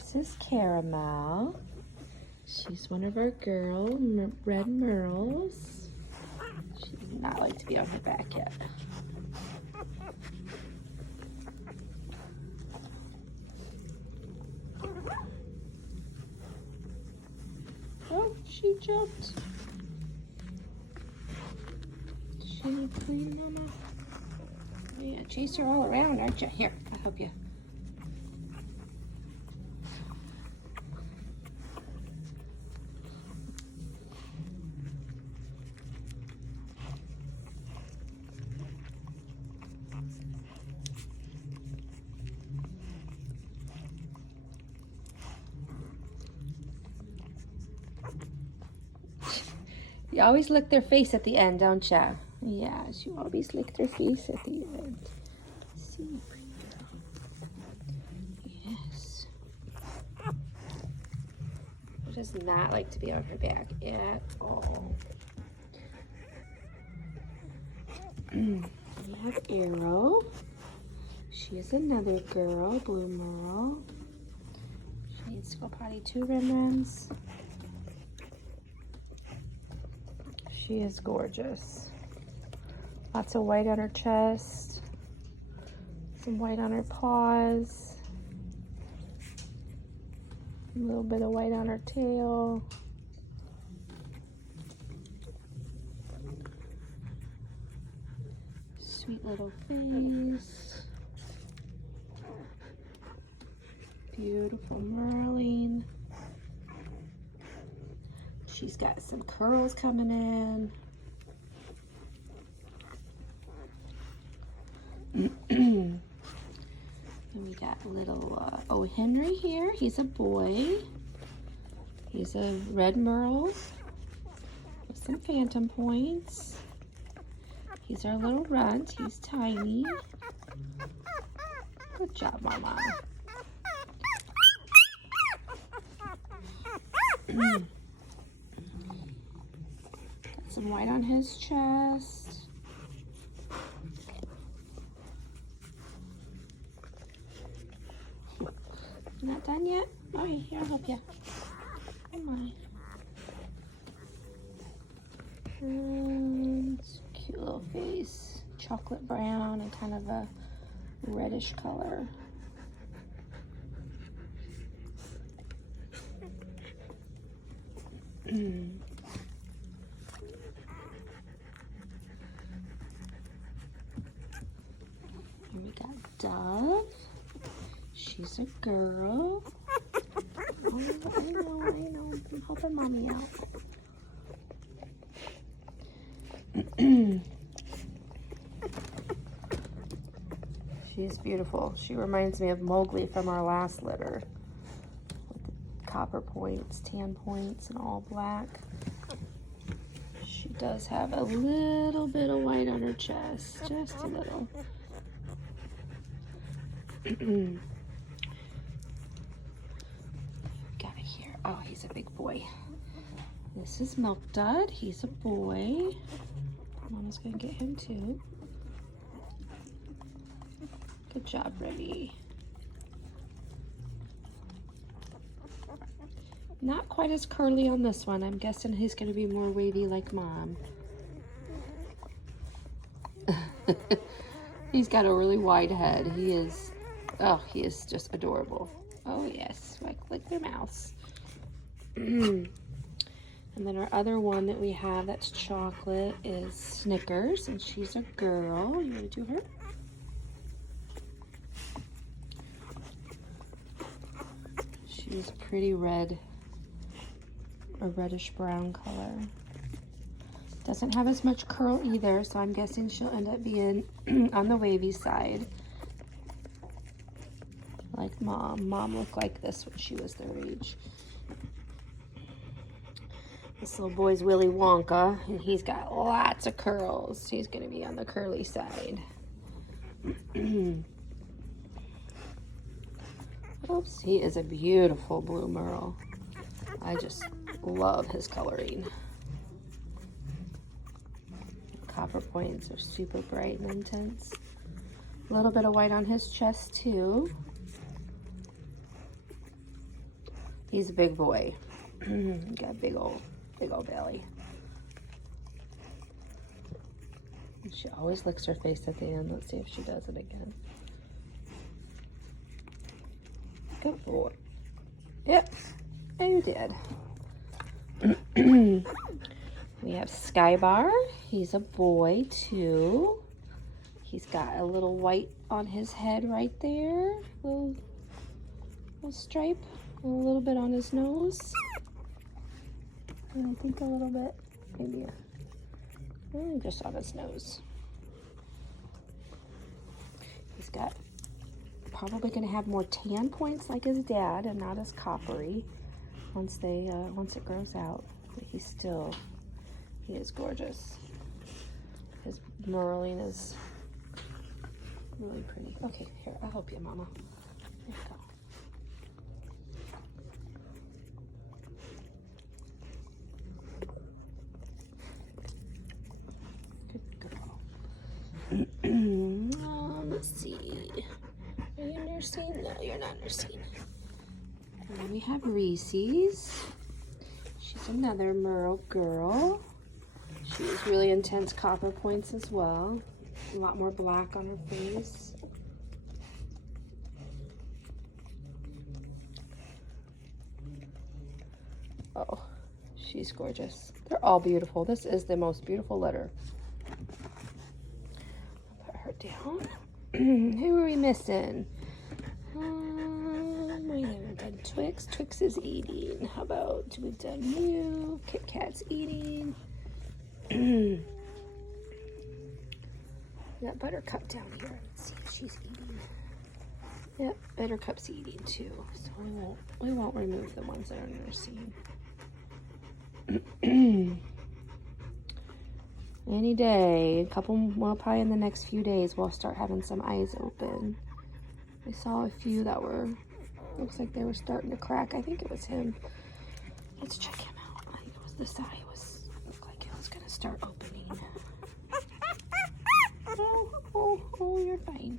This is Caramel. She's one of our red merles. She does not like to be on her back yet. Oh, she jumped. She needs cleaning, Mama. Yeah, chase her all around, aren't you? Here, I'll help you. You always lick their face at the end, don't ya? Yes, you always lick their face at the end. See, yes. She does not like to be on her back at all. We have Arrow. She is another girl, blue merle. She needs to go potty too, Rim-Rims. She is gorgeous. Lots of white on her chest, some white on her paws, a little bit of white on her tail. Sweet little face. Beautiful merling. She's got some curls coming in. And we got little O. Henry here. He's a boy. He's a red merle with some phantom points. He's our little runt. He's tiny. Good job, Mama. Some white on his chest. Not done yet? Oh, here, I'll help you. Come on. And cute little face. Chocolate brown and kind of a reddish color. And we got Dove. She's a girl. Oh, I know. I'm helping Mommy out. She is beautiful. She reminds me of Mowgli from our last litter. With the copper points, tan points, and all black. She does have a little bit of white on her chest. Just a little. Got it here. Oh, he's a big boy. This is Milk Dud. He's a boy. Mama's gonna get him too. Good job, Ribby. Not quite as curly on this one. I'm guessing he's gonna be more wavy like Mom. He's got a really wide head. He is just adorable. Oh yes, like their mouse. And then our other one that we have that's chocolate is Snickers, and she's a girl. You want to do her? She's pretty red, a reddish brown color. Doesn't have as much curl either, so I'm guessing she'll end up being on the wavy side. Like Mom. Mom looked like this when she was their age. This little boy's Willy Wonka, and he's got lots of curls. He's going to be on the curly side. Oops, he is a beautiful blue merle. I just love his coloring. Copper points are super bright and intense. A little bit of white on his chest too. He's a big boy. Got a big old belly. She always licks her face at the end. Let's see if she does it again. Good boy. Yep, you did. We have Skybar. He's a boy too. He's got a little white on his head right there. Little stripe. A little bit on his nose. And I think a little bit, maybe just on his nose. He's got probably going to have more tan points like his dad and not as coppery once it grows out. But he is gorgeous. His merling is really pretty. Okay, here, I'll help you, Mama. There you go. Let's see. Are you nursing? No, you're not nursing. And then we have Reese's. She's another Merle girl. She has really intense copper points as well. A lot more black on her face. Oh, she's gorgeous. They're all beautiful. This is the most beautiful litter. Down. Who are we missing? We haven't done Twix. Twix is eating. How about we've done you? Kit Kat's eating. We got Buttercup down here. Let's see if she's eating. Yep, Buttercup's eating too. So we won't remove the ones that are nursing. Any day, well, probably in the next few days, we'll start having some eyes open. I saw a few that looks like they were starting to crack. I think it was him. Let's check him out. I think it was this eye looked like it was going to start opening. Oh, you're fine.